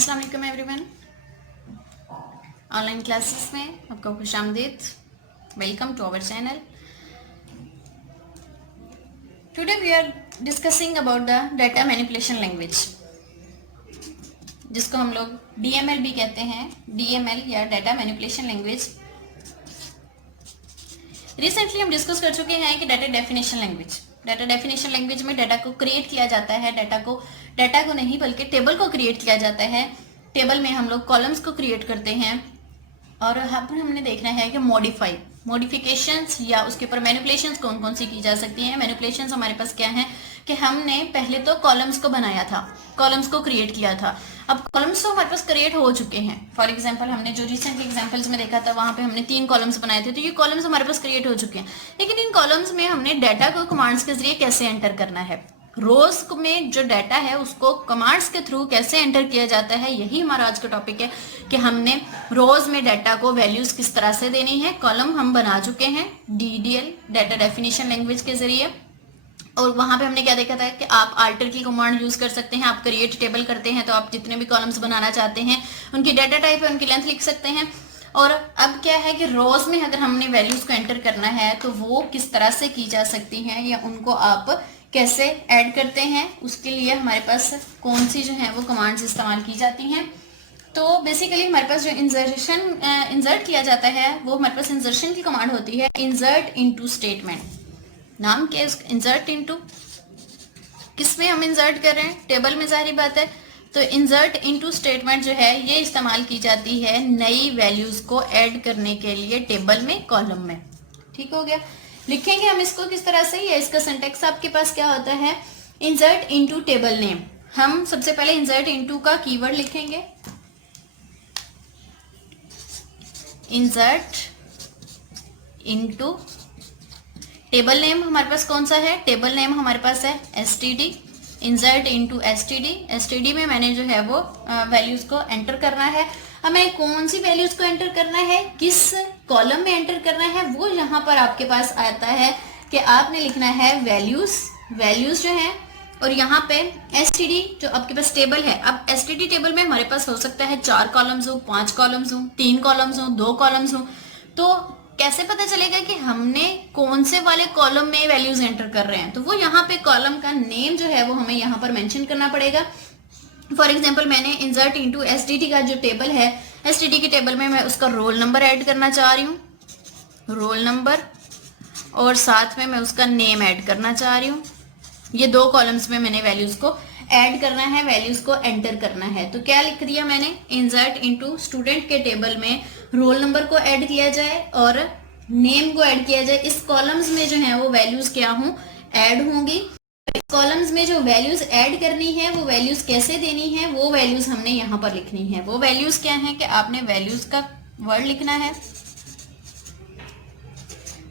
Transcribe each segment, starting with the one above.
अस्सलाम वालेकुम everyone. Online classes में आपका खुशामदीद। Welcome to our channel. Today we are discussing about the data manipulation language, जिसको हम लोग डीएमएल भी कहते हैं। डीएमएल या डाटा मैनिपुलेशन लैंग्वेज। रिसेंटली हम डिस्कस कर चुके हैं कि data definition language. Data definition language में डाटा को क्रिएट किया जाता है। डाटा को नहीं बल्कि टेबल को क्रिएट किया जाता है। टेबल में हम लोग कॉलम्स को क्रिएट करते हैं और यहाँ पर हमने देखना है कि मॉडिफिकेशंस या उसके ऊपर मैनिपुलेशंस कौन कौन सी की जा सकती हैं। मैनिपुलेशंस हमारे पास क्या है कि हमने पहले तो कॉलम्स को बनाया था, कॉलम्स को क्रिएट किया था। अब कॉलम्स तो हमारे पास क्रिएट हो चुके हैं। फॉर एग्जांपल हमने जो रिसेंट एग्जांपल्स में देखा था वहां पे हमने 3 कॉलम्स बनाए थे, तो ये कॉलम्स हमारे पास क्रिएट हो चुके हैं। लेकिन इन कॉलम्स में हमने डाटा को कमांड्स के जरिए कैसे एंटर करना है, रोज में जो डाटा है उसको कमांड्स के थ्रू कैसे एंटर किया जाता है, यही हमारा आज का टॉपिक है कि हमने रोज में डाटा को वैल्यूज किस तरह से देनी है। कॉलम हम बना चुके हैं डीडीएल डाटा डेफिनेशन लैंग्वेज के जरिए, और वहां पे हमने क्या देखा था कि आप अल्टर की कमांड यूज कर सकते हैं। आप क्रिएट टेबल करते हैं तो आप जितने भी कॉलम्स बनाना चाहते हैं उनकी डाटा टाइप है, उनकी लेंथ लिख सकते हैं। और अब क्या है कि रोज में अगर हमने वैल्यूज को एंटर करना है तो वो किस तरह से की जा सकती हैं या उनको आप कैसे ऐड करते हैं, उसके लिए हमारे पास कौन सी जो है वो कमांड्स इस्तेमाल की जाती हैं। तो बेसिकली हमारे पास जो इंसर्ट किया जाता है वो हमारे पास इंसर्शन की कमांड होती है, इंसर्ट इनटू स्टेटमेंट। नाम क्या है उसका, इंसर्ट इनटू। किसमें हम इंसर्ट कर रहे हैं, टेबल में, जाहिर बात है। तो इंसर्ट इनटू स्टेटमेंट जो है ये इस्तेमाल की जाती है नई वैल्यूज को ऐड करने के लिए टेबल में, कॉलम में। ठीक हो गया। लिखेंगे हम इसको किस तरह से, या इसका सिंटेक्स आपके पास क्या होता है, इंसर्ट इनटू टेबल नेम। हम सबसे पहले इंसर्ट इनटू का कीवर्ड लिखेंगे, इंसर्ट इनटू टेबल नेम। हमारे पास कौन सा है, टेबल नेम हमारे पास है STD, insert into STD. STD में मैंने जो है वो वैल्यूज को एंटर करना है। हमें कौन सी वैल्यूज को एंटर करना है, किस कॉलम में एंटर करना है, वो यहाँ पर आपके पास आता है कि आपने लिखना है वैल्यूज जो है, और यहाँ पे एसटीडी जो आपके पास टेबल है। अब एसटीडी टेबल में हमारे पास हो सकता है 4 कॉलम्स हो, 5 कॉलम्स हो, 3 कॉलम्स हो, 2 कॉलम्स हो। तो कैसे पता चलेगा कि हमने कौन से वाले कॉलम में वैल्यूज एंटर कर रहे हैं, तो वो यहाँ पे कॉलम का नेम जो है वो हमें यहाँ पर मेंशन करना पड़ेगा। फॉर एग्जांपल मैंने इंसर्ट इनटू एसटीडी का जो टेबल है, एसटीडी के टेबल में मैं उसका रोल नंबर ऐड करना चाह रही हूँ, रोल नंबर, और साथ में मैं उसका नेम ऐड करना चाह रही हूँ। ये 2 कॉलम्स में मैंने वैल्यूज को ऐड करना है, वैल्यूज को एंटर करना है। तो क्या लिख दिया मैंने, इंसर्ट इनटू स्टूडेंट के टेबल में रोल नंबर को ऐड किया जाए और नेम को ऐड किया जाए। इस कॉलम्स में जो है वो वैल्यूज क्या हों, ऐड होंगी। कॉलम्स में जो वैल्यूज ऐड करनी है वो वैल्यूज कैसे देनी है, वो वैल्यूज हमने यहाँ पर लिखनी है। वो वैल्यूज क्या है कि आपने वैल्यूज का वर्ड लिखना है।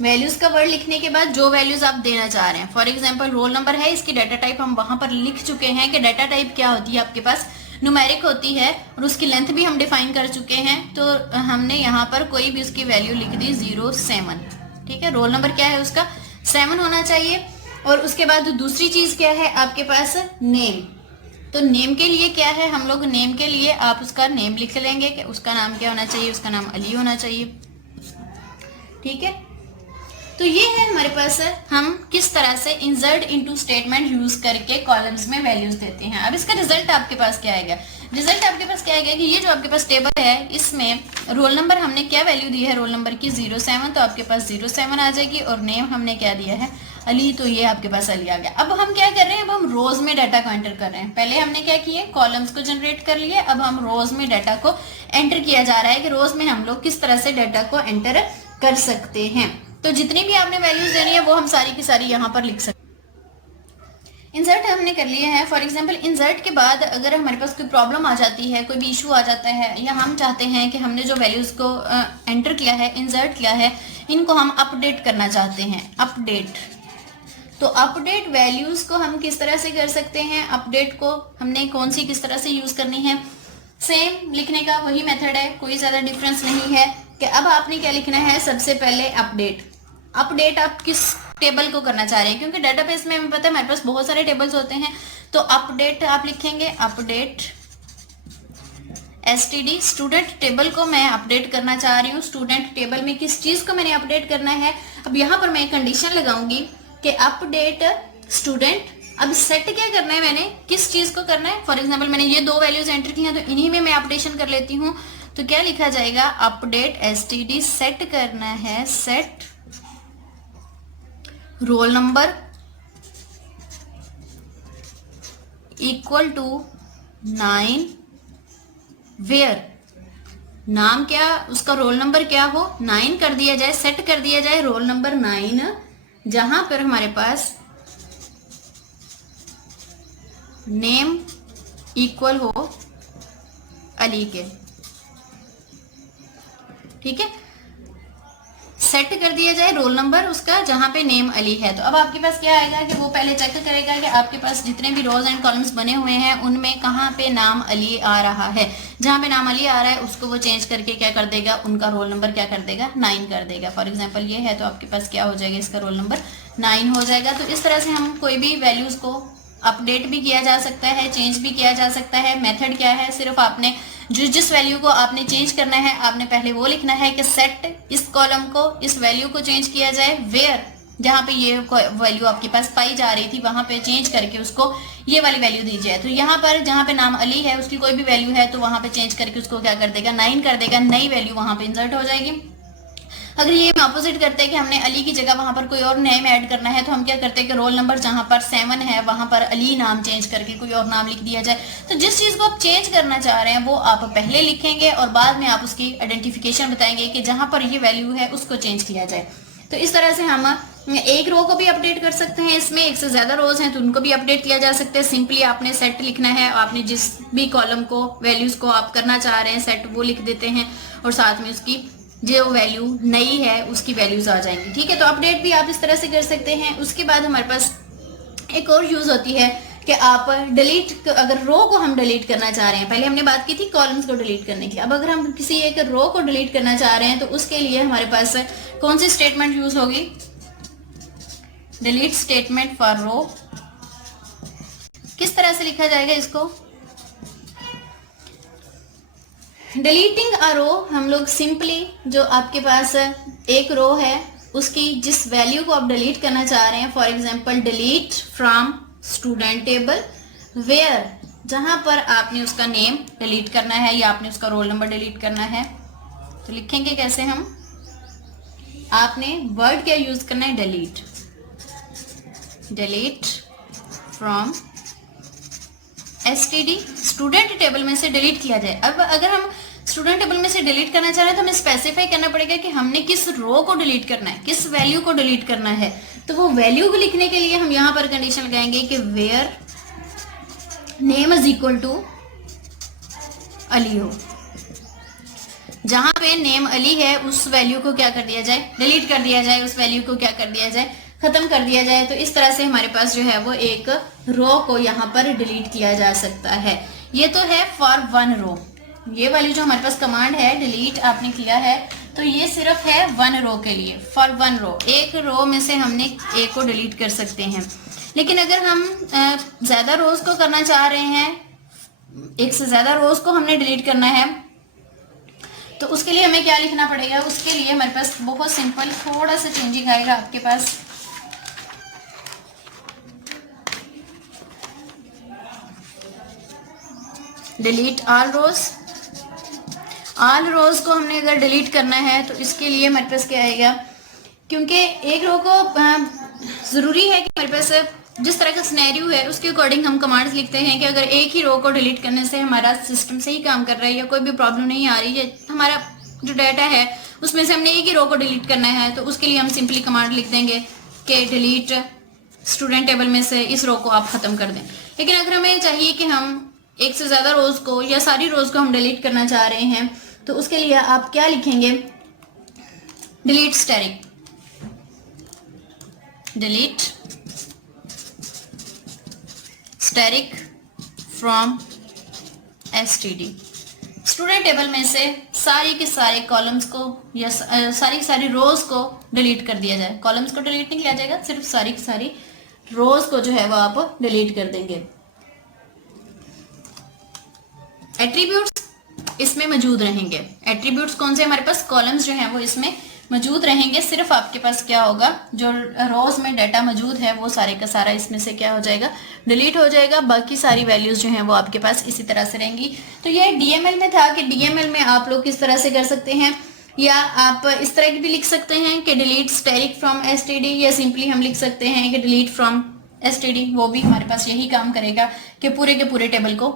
वैल्यूज का वर्ड लिखने के बाद जो वैल्यूज आप देना चाह रहे हैं, फॉर एग्जांपल रोल नंबर है, इसकी डाटा टाइप हम वहां पर लिख चुके हैं कि डाटा टाइप क्या होती है आपके पास, न्यूमेरिक होती है, और उसकी लेंथ भी हम डिफाइन कर चुके हैं। तो हमने यहाँ पर कोई भी उसकी वैल्यू लिख दी 07। ठीक है, रोल नंबर क्या है उसका 7 होना चाहिए। और उसके बाद दूसरी चीज क्या है आपके पास, नेम। तो नेम के लिए क्या है, हम लोग नेम के लिए आप उसका नेम लिख लेंगे कि उसका नाम क्या होना चाहिए, उसका नाम अली होना चाहिए। ठीक है, तो ये है हमारे पास हम किस तरह से इंसर्ट इनटू स्टेटमेंट यूज करके कॉलम्स में वैल्यूज देते हैं। अब इसका रिजल्ट आपके पास क्या आएगा, रिजल्ट आपके पास क्या आएगा कि ये जो आपके पास टेबल है इसमें रोल नंबर हमने क्या वैल्यू दी है, रोल नंबर की 07, तो आपके पास 07 आ जाएगी, और नेम हमने क्या दिया है, अली, तो ये आपके पास अली आ गया। अब हम क्या कर रहे हैं, अब हम रोज में डाटा को एंटर कर रहे हैं। पहले हमने क्या किए, कॉलम्स को जनरेट कर लिए, अब हम रोज में डाटा को एंटर किया जा रहा है कि रोज में हम लोग किस तरह से डाटा को एंटर कर सकते हैं। तो जितनी भी आपने वैल्यूज देनी है वो हम सारी की सारी यहाँ पर लिख सकते हैं। इंसर्ट हमने कर लिया है। फॉर एग्जांपल इंसर्ट के बाद अगर हमारे पास कोई प्रॉब्लम आ जाती है, कोई भी इशू आ जाता है, या हम चाहते हैं कि हमने जो वैल्यूज को एंटर किया है, इंसर्ट किया है, इनको हम अपडेट करना चाहते हैं, अपडेट। तो अपडेट वैल्यूज को हम किस तरह से कर सकते हैं, अपडेट को हमने कौन सी किस तरह से यूज करनी है, सेम लिखने का वही मेथड है, कोई ज्यादा डिफरेंस नहीं है। कि अब आपने क्या लिखना है, सबसे पहले अपडेट। अपडेट आप किस टेबल को करना चाह रहे हैं, क्योंकि डेटाबेस में हमें पता है हमारे पास बहुत सारे टेबल्स होते हैं। तो अपडेट आप लिखेंगे, अपडेट std स्टूडेंट टेबल को मैं अपडेट करना चाह रही हूँ। स्टूडेंट टेबल में किस चीज को मैंने अपडेट करना है, अब यहाँ पर मैं कंडीशन लगाऊंगी कि अपडेट स्टूडेंट। अब सेट क्या करना है, मैंने किस चीज को करना है। फॉर एग्जाम्पल मैंने ये दो वैल्यूज एंटर की हैं, तो इन्हीं में मैं अपडेशन कर लेती हूँ। तो क्या लिखा जाएगा, अपडेट std सेट करना है, set roll number equal to 9 where नाम क्या, उसका रोल नंबर क्या हो, 9 कर दिया जाए, सेट कर दिया जाए रोल नंबर 9, जहां पर हमारे पास नेम इक्वल हो अली के। ठीक है, सेट कर दिया जाए रोल नंबर उसका जहां पे नेम अली है। तो अब आपके पास क्या आएगा कि वो पहले चेक करेगा कि आपके पास जितने भी रोज एंड कॉलम्स बने हुए हैं उनमें कहाँ पे नाम अली आ रहा है। जहां पे नाम अली आ रहा है उसको वो चेंज करके क्या कर देगा, उनका रोल नंबर क्या कर देगा, 9 कर देगा। फॉर एग्जाम्पल ये है, तो आपके पास क्या हो जाएगा, इसका रोल नंबर 9 हो जाएगा। तो इस तरह से हम कोई भी वैल्यूज को अपडेट भी किया जा सकता है, चेंज भी किया जा सकता है। मेथड क्या है, सिर्फ आपने जिस वैल्यू को आपने चेंज करना है, आपने पहले वो लिखना है कि सेट इस कॉलम को, इस वैल्यू को चेंज किया जाए वेयर, जहां पे ये वैल्यू आपके पास पाई जा रही थी वहां पे चेंज करके उसको ये वाली वैल्यू दी जाए। तो यहाँ पर जहां पे नाम अली है उसकी कोई भी वैल्यू है तो वहां पे चेंज करके उसको क्या कर देगा, 9 कर देगा, नई वैल्यू वहां पे इंसर्ट हो जाएगी। अगर ये ऑपोजिट करते हैं कि हमने अली की जगह वहां पर कोई और नेम ऐड करना है, तो हम क्या करते हैं कि रोल नंबर जहां पर 7 है वहां पर अली नाम चेंज करके कोई और नाम लिख दिया जाए। तो जिस चीज को आप चेंज करना चाह रहे हैं वो आप पहले लिखेंगे और बाद में आप उसकी आइडेंटिफिकेशन बताएंगे कि जहां पर ये वैल्यू है उसको चेंज किया जाए। तो इस तरह से हम एक रो को भी अपडेट कर सकते हैं, इसमें एक से ज्यादा रोज हैं तो उनको भी अपडेट किया जा सकता है। सिंपली आपने सेट लिखना है, आपने जिस भी कॉलम को वैल्यूज को आप करना चाह रहे हैं सेट वो लिख देते हैं और साथ में उसकी जो वैल्यू नई है उसकी वैल्यूज आ जाएंगी। ठीक है, तो अपडेट भी आप इस तरह से कर सकते हैं। उसके बाद हमारे पास एक और यूज होती है कि आप डिलीट, अगर रो को हम डिलीट करना चाह रहे हैं, पहले हमने बात की थी कॉलम्स को डिलीट करने की, अब अगर हम किसी एक रो को डिलीट करना चाह रहे हैं तो उसके लिए हमारे पास कौन सी स्टेटमेंट यूज होगी, डिलीट स्टेटमेंट फॉर रो। किस तरह से लिखा जाएगा इसको, डिलीटिंग अ रो, हम लोग सिंपली जो आपके पास एक रो है उसकी जिस वैल्यू को आप डिलीट करना चाह रहे हैं, for example delete from student table where, जहां पर आपने उसका नेम डिलीट करना है या आपने उसका रोल नंबर डिलीट करना है, तो लिखेंगे कैसे हम, आपने वर्ड क्या यूज करना है, delete, delete from std student table में से डिलीट किया जाए। अब अगर हम स्टूडेंट टेबल में से डिलीट करना चाह रहे हैं तो हमें स्पेसिफाई करना पड़ेगा कि हमने किस रो को डिलीट करना है, किस वैल्यू को डिलीट करना है। तो वो वैल्यू को लिखने के लिए हम यहाँ पर कंडीशन लगाएंगे कि where name is equal to Ali हो, जहां पे नेम अली है उस वैल्यू को क्या कर दिया जाए, डिलीट कर दिया जाए, उस वैल्यू को क्या कर दिया जाए, खत्म कर दिया जाए। तो इस तरह से हमारे पास जो है वो एक रो को यहाँ पर डिलीट किया जा सकता है। ये तो है फॉर वन रो, ये वाली जो हमारे पास कमांड है डिलीट आपने किया है तो ये सिर्फ है वन रो के लिए, फॉर वन रो, एक रो में से हमने एक को डिलीट कर सकते हैं। लेकिन अगर हम ज्यादा रोज को करना चाह रहे हैं, एक से ज्यादा रोज को हमने डिलीट करना है, तो उसके लिए हमें क्या लिखना पड़ेगा, उसके लिए हमारे पास बहुत सिंपल थोड़ा सा चेंजिंग आएगा आपके पास। डिलीट ऑल रोज, ऑल रोज को हमने अगर डिलीट करना है तो इसके लिए हमारे पास क्या आएगा, क्योंकि एक रो को जरूरी है कि हमारे पास जिस तरह का सिनेरियो है उसके अकॉर्डिंग हम कमांड्स लिखते हैं कि अगर एक ही रो को डिलीट करने से हमारा सिस्टम सही काम कर रहा है या कोई भी प्रॉब्लम नहीं आ रही है, हमारा जो डाटा है उसमें से हमने एक ही रो को डिलीट करना है, तो उसके लिए हम सिंपली कमांड लिख देंगे कि डिलीट स्टूडेंट टेबल में से इस रो को आप खत्म कर दें। लेकिन अगर हमें चाहिए कि हम एक से ज्यादा रोज को या सारी रोज को हम डिलीट करना चाह रहे हैं तो उसके लिए आप क्या लिखेंगे, delete static, delete static from std, student table में से सारे के सारे कॉलम्स को या सारी रोज को डिलीट कर दिया जाए। कॉलम्स को डिलीट नहीं किया जाएगा, सिर्फ सारी की सारी रोज को जो है वो आप डिलीट कर देंगे। एट्रीब्यूट्स, इसमें मौजूद रहेंगे। एट्रीब्यूट्स कौन से हमारे पास, कॉलम्स जो हैं वो इसमें मौजूद रहेंगे। सिर्फ आपके पास क्या होगा, जो रोज में डाटा मौजूद है वो सारे का सारा इसमें से क्या हो जाएगा, डिलीट हो जाएगा। बाकी सारी वैल्यूज जो हैं वो आपके पास इसी तरह से रहेंगी। तो ये डीएमएल में था कि डीएमएल में आप लोग किस तरह से कर सकते हैं, या आप इस तरह की भी लिख सकते हैं कि डिलीट स्टैटिक फ्रॉम एसटीडी, या सिंपली हम लिख सकते हैं कि डिलीट फ्रॉम एसटीडी। वो भी हमारे पास यही काम करेगा कि पूरे के पूरे टेबल को,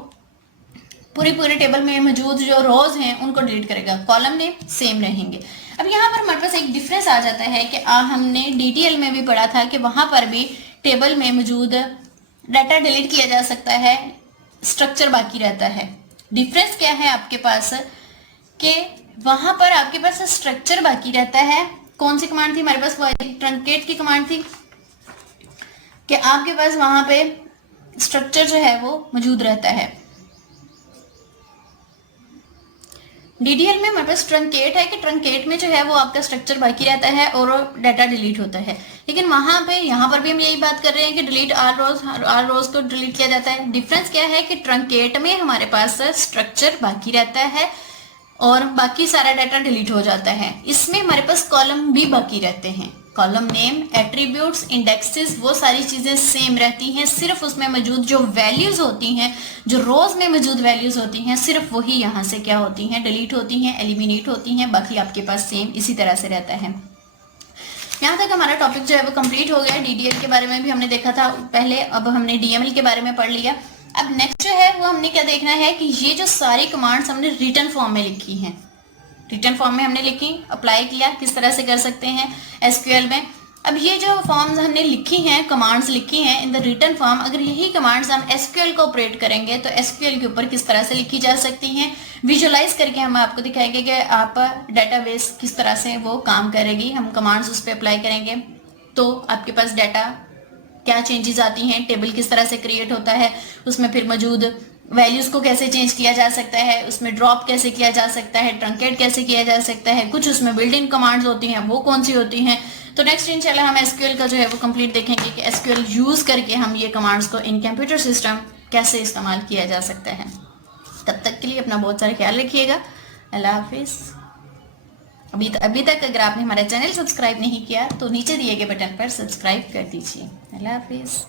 पूरे टेबल में मौजूद जो रोज हैं उनको डिलीट करेगा। कॉलम नेम सेम रहेंगे। अब यहाँ पर हमारे पास एक डिफरेंस आ जाता है कि हमने डीटीएल में भी पढ़ा था कि वहां पर भी टेबल में मौजूद डाटा डिलीट किया जा सकता है, स्ट्रक्चर बाकी रहता है। डिफरेंस क्या है आपके पास कि वहां पर आपके पास स्ट्रक्चर बाकी रहता है। कौन सी कमांड थी हमारे पास, वो ट्रंकेट की कमांड थी कि आपके पास वहां पे स्ट्रक्चर जो है वो मौजूद रहता है। डीडीएल में हमारे पास ट्रंकेट है कि ट्रंकेट में जो है वो आपका स्ट्रक्चर बाकी रहता है और डाटा डिलीट होता है। लेकिन वहां पे, यहाँ पर भी हम यही बात कर रहे हैं कि डिलीट आर रोज को डिलीट किया जाता है। डिफरेंस क्या है कि ट्रंकेट में हमारे पास स्ट्रक्चर बाकी रहता है और बाकी सारा डाटा डिलीट हो जाता है। इसमें हमारे पास कॉलम भी बाकी रहते हैं। कॉलम नेम, एट्रीब्यूट्स, इंडेक्सेस, वो सारी चीजें सेम रहती हैं। सिर्फ उसमें मौजूद जो वैल्यूज होती हैं, जो रोज में मौजूद वैल्यूज होती हैं, सिर्फ वही यहाँ से क्या होती हैं, डिलीट होती हैं, एलिमिनेट होती हैं। बाकी आपके पास सेम इसी तरह से रहता है। यहाँ तक हमारा टॉपिक जो है वो कंप्लीट हो गया। डीडीएल के बारे में भी हमने देखा था पहले, अब हमने डीएमएल के बारे में पढ़ लिया। अब नेक्स्ट जो है वो हमने क्या देखना है कि ये जो सारी कमांड्स हमने रिटर्न फॉर्म में लिखी हैं, रिटर्न फॉर्म में हमने लिखी, अप्लाई किया, किस तरह से कर सकते हैं एसक्यूएल में। अब ये जो फॉर्म्स हमने लिखी हैं, कमांड्स लिखी हैं इन द रिटर्न फॉर्म, अगर यही कमांड्स हम एसक्यूएल को ऑपरेट करेंगे तो एसक्यूएल के ऊपर किस तरह से लिखी जा सकती हैं, विजुअलाइज करके हम आपको दिखाएंगे कि आप डाटाबेस किस तरह से वो काम करेगी। हम कमांड्स उस पर अप्लाई करेंगे तो आपके पास डाटा क्या चेंजेस आती हैं, टेबल किस तरह से क्रिएट होता है, उसमें फिर मौजूद वैल्यूज को कैसे चेंज किया जा सकता है, उसमें ड्रॉप कैसे किया जा सकता है, ट्रंकेट कैसे किया जा सकता है, कुछ उसमें बिल्ट-इन कमांड्स होती हैं, वो कौन सी होती हैं। तो नेक्स्ट इंशाल्लाह हम एसक्यूएल का जो है वो कंप्लीट देखेंगे कि एसक्यूएल यूज करके हम ये कमांड्स को इन कंप्यूटर सिस्टम कैसे इस्तेमाल किया जा सकता है। तब तक के लिए अपना बहुत सारा ख्याल रखिएगा। अल्लाह हाफिज। अभी तक अगर आपने हमारा चैनल सब्सक्राइब नहीं किया तो नीचे दिए गए बटन पर सब्सक्राइब कर दीजिए। अल्लाह हाफिज।